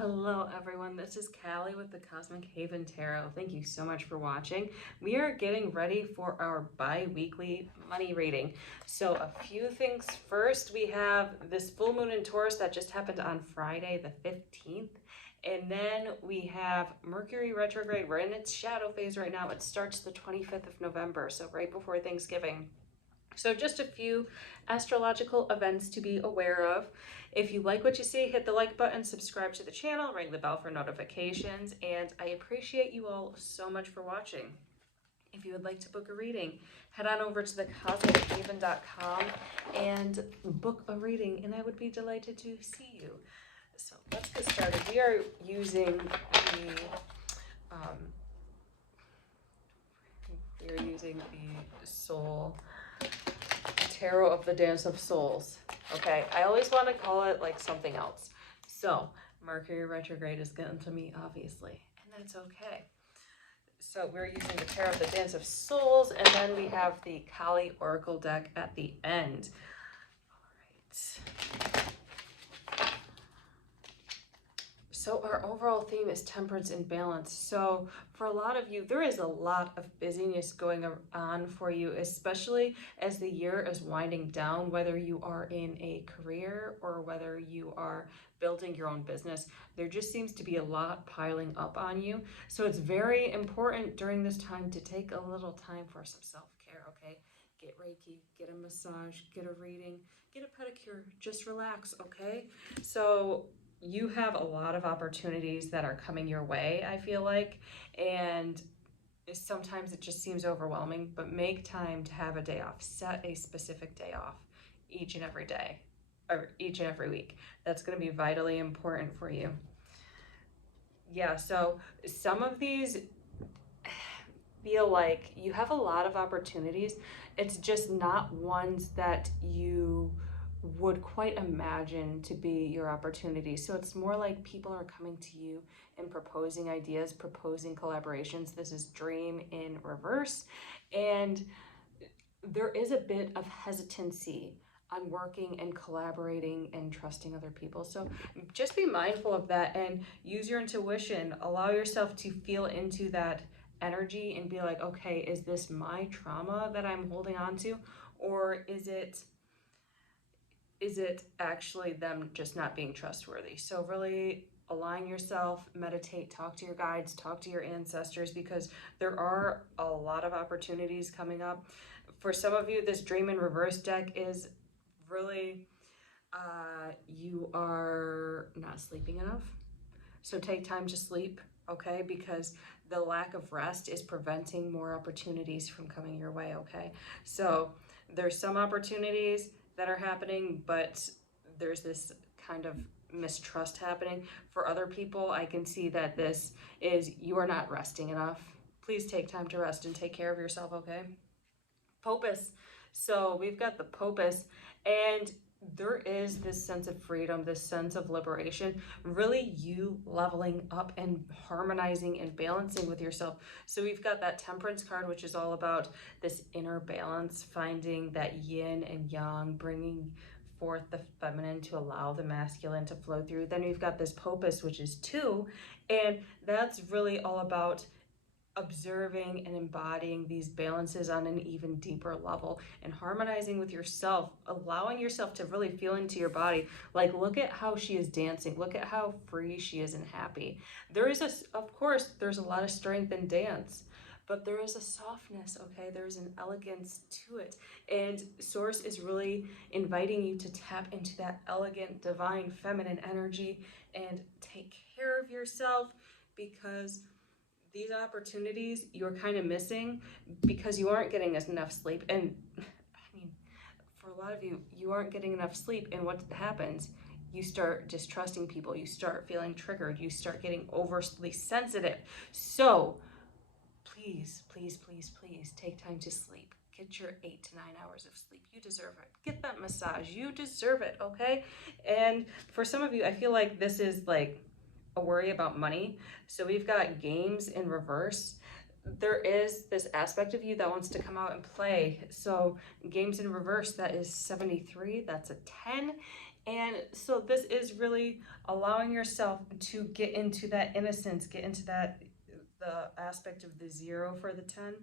Hello everyone, this is Callie with the Cosmic Haven Tarot. Thank you so much for watching. We are getting ready for our bi-weekly money reading. So a few things first, we have this full moon in Taurus that just happened on Friday the 15th. And then we have Mercury retrograde. We're in its shadow phase right now. It starts the 25th of November, so right before Thanksgiving. So just a few astrological events to be aware of. If you like what you see, hit the like button, subscribe to the channel, ring the bell for notifications, and I appreciate you all so much for watching. If you would like to book a reading, head on over to thecosmichaven.com and book a reading, and I would be delighted to see you. So let's get started. We are using the Soul Tarot of the Dance of Souls. Okay, I always want to call it like something else. So Mercury retrograde is getting to me, obviously, and that's okay. So we're using the Tarot of the Dance of Souls, and then we have the Kali Oracle deck at the end. All right. So our overall theme is temperance and balance. So for a lot of you, there is a lot of busyness going on for you, especially as the year is winding down, whether you are in a career or whether you are building your own business. There just seems to be a lot piling up on you. So it's very important during this time to take a little time for some self-care, okay? Get Reiki, get a massage, get a reading, get a pedicure, just relax, okay? So you have a lot of opportunities that are coming your way, I feel like, and sometimes it just seems overwhelming, but make time to have a day off. Set a specific day off each and every day, or each and every week. That's going to be vitally important for you. Yeah, so some of these feel like you have a lot of opportunities. It's just not ones that you would quite imagine to be your opportunity. So it's more like people are coming to you and proposing ideas, proposing collaborations. This is dream in reverse. And there is a bit of hesitancy on working and collaborating and trusting other people. So just be mindful of that and use your intuition. Allow yourself to feel into that energy and be like, okay, is this my trauma that I'm holding on to? Or is it actually them just not being trustworthy? So really align yourself, meditate, talk to your guides, talk to your ancestors, because there are a lot of opportunities coming up. For some of you, this dream in reverse deck is really, you are not sleeping enough. So take time to sleep, okay? Because the lack of rest is preventing more opportunities from coming your way, okay? So there's some opportunities that are happening, but there's this kind of mistrust happening. For other people, I can see that this is, you are not resting enough. Please take time to rest and take care of yourself, okay? Popus. So we've got the Popus, and there is this sense of freedom, this sense of liberation, really you leveling up and harmonizing and balancing with yourself. So we've got that Temperance card, which is all about this inner balance, finding that yin and yang, bringing forth the feminine to allow the masculine to flow through. Then we've got this Popus, which is 2, and that's really all about observing and embodying these balances on an even deeper level and harmonizing with yourself, allowing yourself to really feel into your body. Like, look at how she is dancing. Look at how free she is and happy. There is of course, there's a lot of strength in dance, but there is a softness, okay? There's an elegance to it. And Source is really inviting you to tap into that elegant, divine, feminine energy and take care of yourself, because these opportunities you're kind of missing because you aren't getting enough sleep. And I mean, for a lot of you, you aren't getting enough sleep, and what happens? You start distrusting people, you start feeling triggered, you start getting overly sensitive. So please, please, please, please take time to sleep. Get your 8 to 9 hours of sleep. You deserve it. Get that massage. You deserve it, okay? And for some of you, I feel like this is like a worry about money. So we've got games in reverse. There is this aspect of you that wants to come out and play. So games in reverse, that is 73, that's a 10. And so this is really allowing yourself to get into that innocence, get into that the aspect of the 0 for the 10.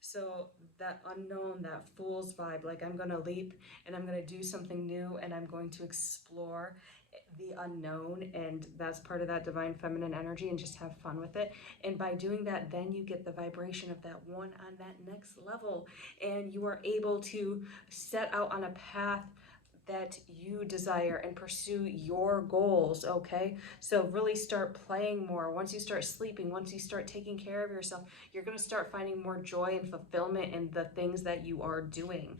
So that unknown, that fool's vibe, like I'm gonna leap and I'm gonna do something new and I'm going to explore the unknown, and that's part of that divine feminine energy, and just have fun with it. And by doing that, then you get the vibration of that one on that next level, and you are able to set out on a path that you desire and pursue your goals. Okay, so really start playing more. Once you start sleeping, once you start taking care of yourself, you're going to start finding more joy and fulfillment in the things that you are doing.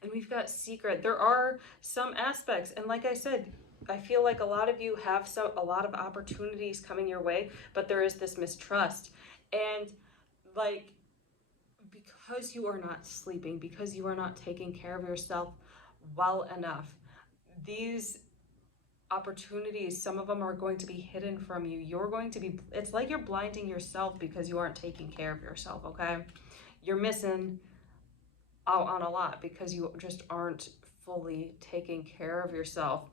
And we've got secret. There are some aspects, and like I said, I feel like a lot of you have a lot of opportunities coming your way, but there is this mistrust. And like, because you are not sleeping, because you are not taking care of yourself well enough, these opportunities, some of them are going to be hidden from you. You're going to be, it's like you're blinding yourself because you aren't taking care of yourself. Okay, you're missing out on a lot because you just aren't fully taking care of yourself.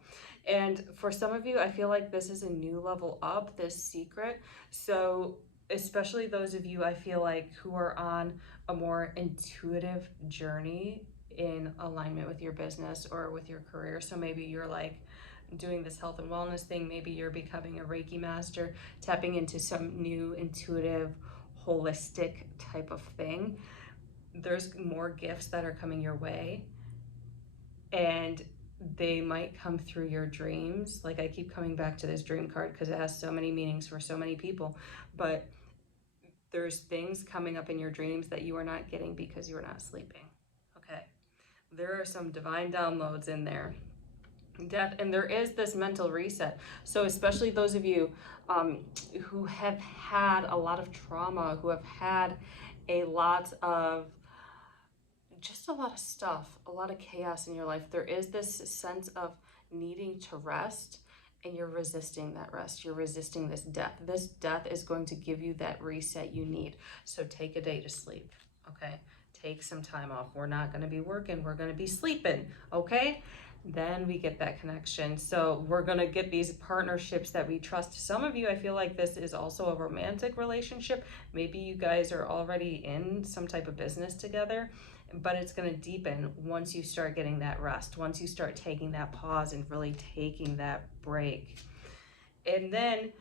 And for some of you, I feel like this is a new level up, this secret. So especially those of you, I feel like, who are on a more intuitive journey in alignment with your business or with your career. So maybe you're like doing this health and wellness thing, maybe you're becoming a Reiki master, tapping into some new intuitive holistic type of thing. There's more gifts that are coming your way, and they might come through your dreams. Like, I keep coming back to this dream card because it has so many meanings for so many people, but there's things coming up in your dreams that you are not getting because you are not sleeping. Okay, there are some divine downloads in there. Death, and there is this mental reset. So especially those of you who have had a lot of trauma, who have had a lot of stuff, a lot of chaos in your life, there is this sense of needing to rest, and you're resisting that rest. You're resisting this death. This death is going to give you that reset you need. So take a day to sleep, okay? Take some time off. We're not going to be working. We're going to be sleeping, okay? Then we get that connection. So we're going to get these partnerships that we trust. Some of you, I feel like this is also a romantic relationship. Maybe you guys are already in some type of business together, but it's going to deepen once you start getting that rest, once you start taking that pause and really taking that break. And then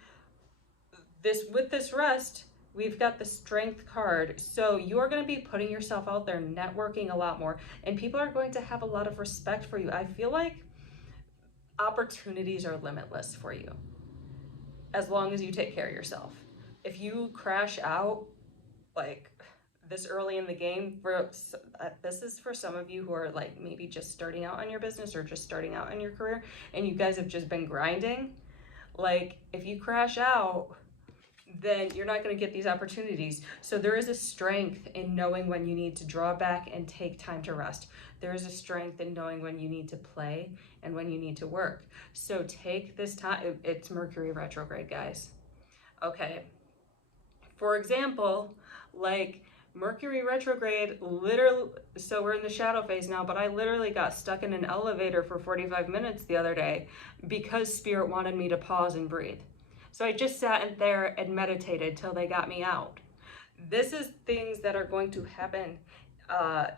with this rest, we've got the strength card. So you're going to be putting yourself out there, networking a lot more, and people are going to have a lot of respect for you. I feel like opportunities are limitless for you as long as you take care of yourself. If you crash out like this early in the game, this is for some of you who are like maybe just starting out on your business or just starting out in your career, and you guys have just been grinding. Like, if you crash out, then you're not going to get these opportunities. So there is a strength in knowing when you need to draw back and take time to rest. There is a strength in knowing when you need to play and when you need to work. So take this time. It's Mercury retrograde, guys. Okay. For example, like Mercury retrograde, literally, so we're in the shadow phase now, but I literally got stuck in an elevator for 45 minutes the other day because Spirit wanted me to pause and breathe. So I just sat in there and meditated till they got me out. This is things that are going to happen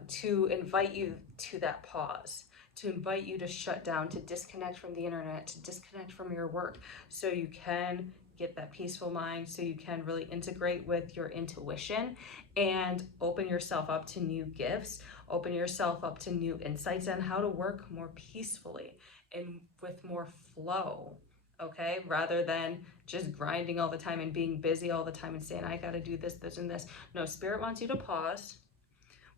to invite you to that pause, to invite you to shut down, to disconnect from the internet, to disconnect from your work, so you can get that peaceful mind, so you can really integrate with your intuition and open yourself up to new gifts, open yourself up to new insights on how to work more peacefully and with more flow. Okay, rather than just grinding all the time and being busy all the time and saying, I gotta do this, this, and this. No, Spirit wants you to pause.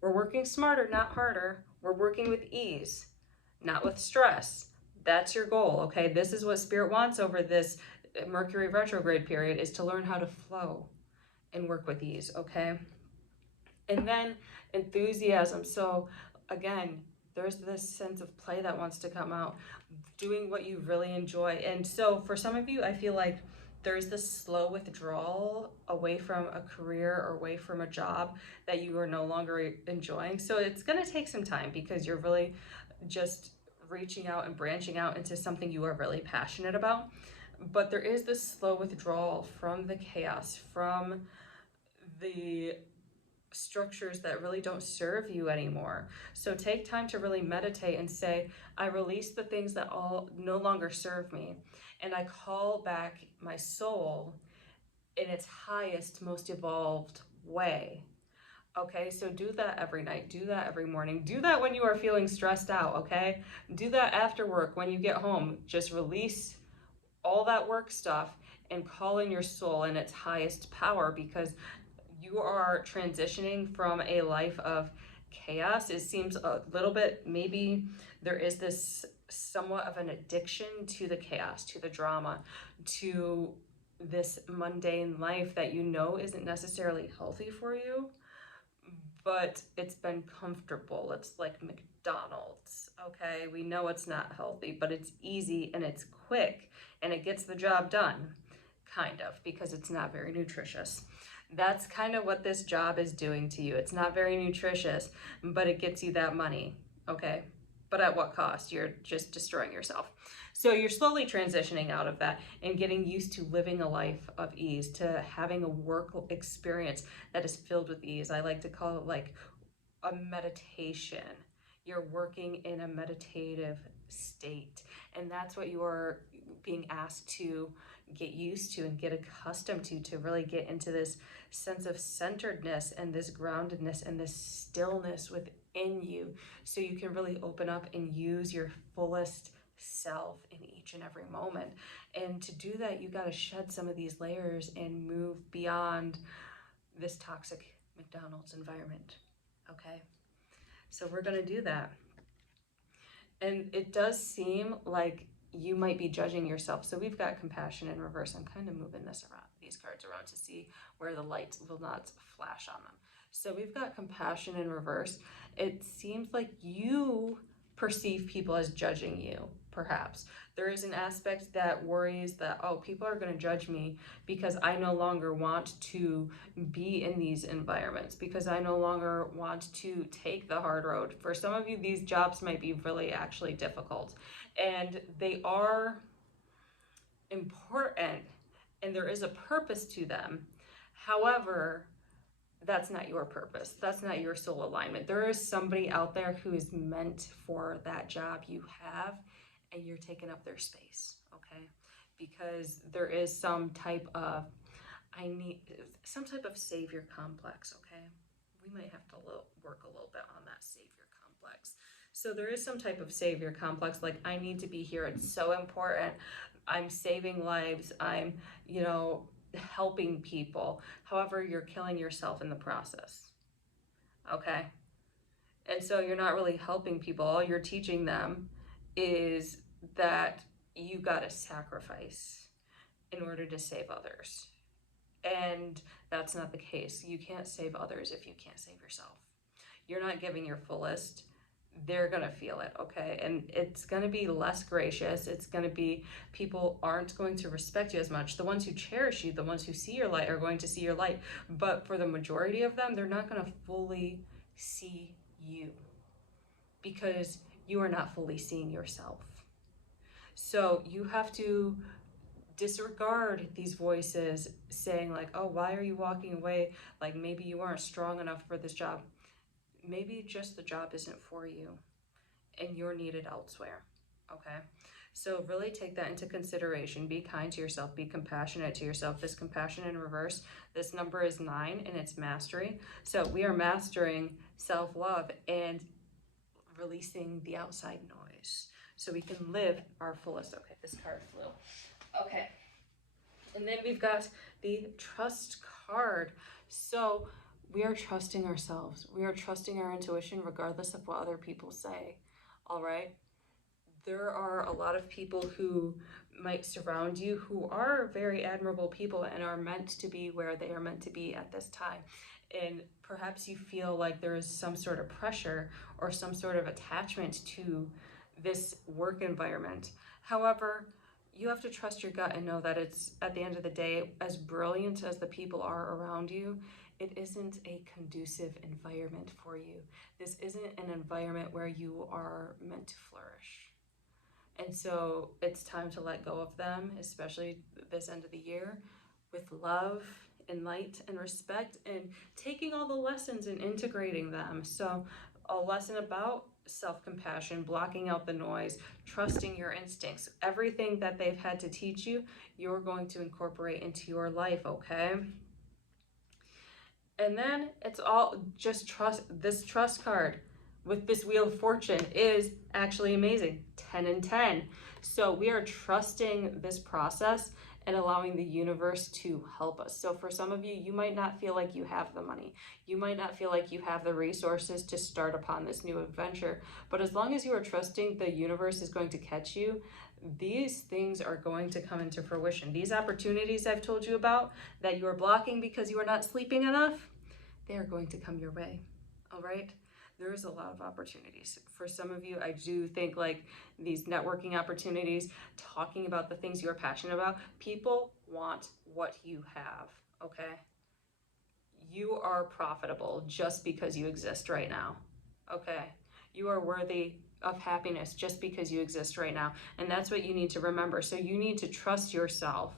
We're working smarter, not harder. We're working with ease, not with stress. That's your goal, okay? This is what Spirit wants over this Mercury retrograde period, is to learn how to flow and work with ease, okay? And then enthusiasm. So again, there's this sense of play that wants to come out, doing what you really enjoy. And so for some of you, I feel like there's this slow withdrawal away from a career or away from a job that you are no longer enjoying. So it's going to take some time because you're really just reaching out and branching out into something you are really passionate about. But there is this slow withdrawal from the chaos, from the structures that really don't serve you anymore. So take time to really meditate and say, I release the things that all no longer serve me, and I call back my soul in its highest, most evolved way. Okay, so do that every night, do that every morning, do that when you are feeling stressed out. Okay, do that after work when you get home. Just release all that work stuff and call in your soul in its highest power, because you are transitioning from a life of chaos. It seems a little bit, maybe there is this somewhat of an addiction to the chaos, to the drama, to this mundane life that you know isn't necessarily healthy for you, but it's been comfortable. It's like McDonald's, okay? We know it's not healthy, but it's easy and it's quick and it gets the job done, kind of, because it's not very nutritious. That's kind of what this job is doing to you. It's not very nutritious, but it gets you that money, okay? But at what cost? You're just destroying yourself. So you're slowly transitioning out of that and getting used to living a life of ease, to having a work experience that is filled with ease. I like to call it like a meditation. You're working in a meditative state, and that's what you are being asked to get used to and get accustomed to really get into this sense of centeredness and this groundedness and this stillness within you, so you can really open up and use your fullest self in each and every moment. And to do that, you got to shed some of these layers and move beyond this toxic McDonald's environment. Okay, so we're going to do that. And it does seem like you might be judging yourself. So we've got compassion in reverse. I'm kind of moving these cards around to see where the light will not flash on them. So we've got compassion in reverse. It seems like you perceive people as judging you, perhaps. There is an aspect that worries that, oh, people are going to judge me because I no longer want to be in these environments, because I no longer want to take the hard road. For some of you, these jobs might be really actually difficult, and they are important, and there is a purpose to them. However, that's not your purpose. That's not your soul alignment. There is somebody out there who is meant for that job you have, and you're taking up their space, okay? Because there is some type of, some type of savior complex, okay? We might have to work a little bit on that savior complex. So there is some type of savior complex, like, I need to be here. It's so important. I'm saving lives. I'm, helping people. However, you're killing yourself in the process, okay? And so you're not really helping people. All you're teaching them is that you got to sacrifice in order to save others. And that's not the case. You can't save others if you can't save yourself. You're not giving your fullest. They're going to feel it, okay? And it's going to be less gracious. It's going to be, people aren't going to respect you as much. The ones who cherish you, the ones who see your light, are going to see your light. But for the majority of them, they're not going to fully see you, because you are not fully seeing yourself. So you have to disregard these voices saying like, oh, why are you walking away? Like, maybe you aren't strong enough for this job. Maybe just the job isn't for you and you're needed elsewhere, okay? So really take that into consideration. Be kind to yourself. Be compassionate to yourself. This compassion in reverse, this number is 9, and it's mastery. So we are mastering self-love and releasing the outside noise so we can live our fullest. Okay, this card flew. Okay, and then we've got the trust card. So we are trusting ourselves. We are trusting our intuition regardless of what other people say, all right? There are a lot of people who might surround you who are very admirable people and are meant to be where they are meant to be at this time. And perhaps you feel like there is some sort of pressure or some sort of attachment to this work environment. However, you have to trust your gut and know that it's, at the end of the day, as brilliant as the people are around you, it isn't a conducive environment for you. This isn't an environment where you are meant to flourish, And so it's time to let go of them, especially this end of the year, with love and light and respect, and taking all the lessons and integrating them. So a lesson about self-compassion, blocking out the noise, trusting your instincts, everything that they've had to teach you, you're going to incorporate into your life, okay? And then it's all just trust. This trust card with this Wheel of Fortune is actually amazing. 10 and 10. So we are trusting this process and allowing the universe to help us. So for some of you, you might not feel like you have the money. You might not feel like you have the resources to start upon this new adventure. But as long as you are trusting the universe is going to catch you, these things are going to come into fruition. These opportunities I've told you about that you are blocking because you are not sleeping enough, they are going to come your way. All right? There is a lot of opportunities. For some of you, I do think like these networking opportunities, talking about the things you are passionate about, people want what you have, okay? You are profitable just because you exist right now, okay? You are worthy of happiness just because you exist right now. And that's what you need to remember. So you need to trust yourself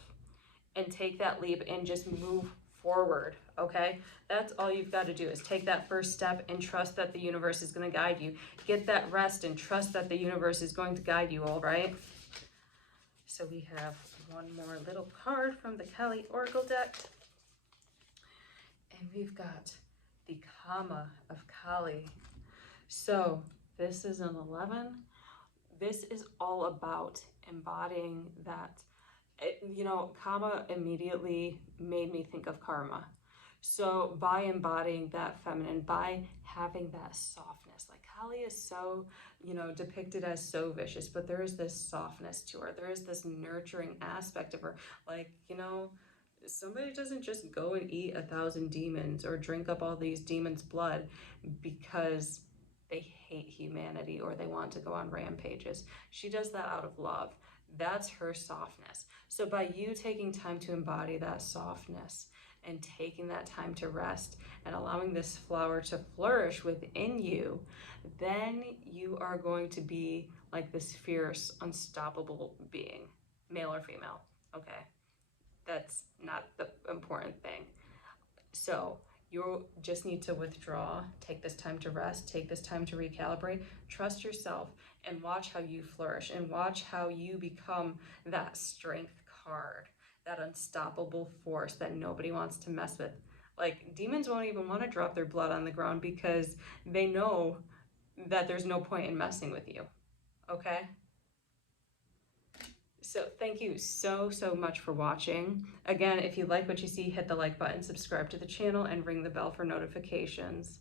and take that leap and just move forward, okay? That's all you've got to do is take that first step and trust that the universe is going to guide you. Get that rest and trust that the universe is going to guide you, all right? So we have one more little card from the Kali Oracle deck. And we've got the Kama of Kali. So this is an 11. This is all about embodying that. You know, Kama immediately made me think of karma. So by embodying that feminine, by having that softness, like Kali is so, you know, depicted as so vicious, but there is this softness to her. There is this nurturing aspect of her. Like, you know, somebody doesn't just go and eat 1,000 demons or drink up all these demons' blood because they hate humanity or they want to go on rampages. She does that out of love. That's her softness. So by you taking time to embody that softness and taking that time to rest and allowing this flower to flourish within you, then you are going to be like this fierce, unstoppable being, male or female, okay? That's not the important thing. So you just need to withdraw, take this time to rest, take this time to recalibrate, trust yourself, and watch how you flourish and watch how you become that strength card, that unstoppable force that nobody wants to mess with. Like, demons won't even want to drop their blood on the ground because they know that there's no point in messing with you, okay? So thank you so much for watching. Again, if you like what you see, hit the like button, subscribe to the channel, and ring the bell for notifications.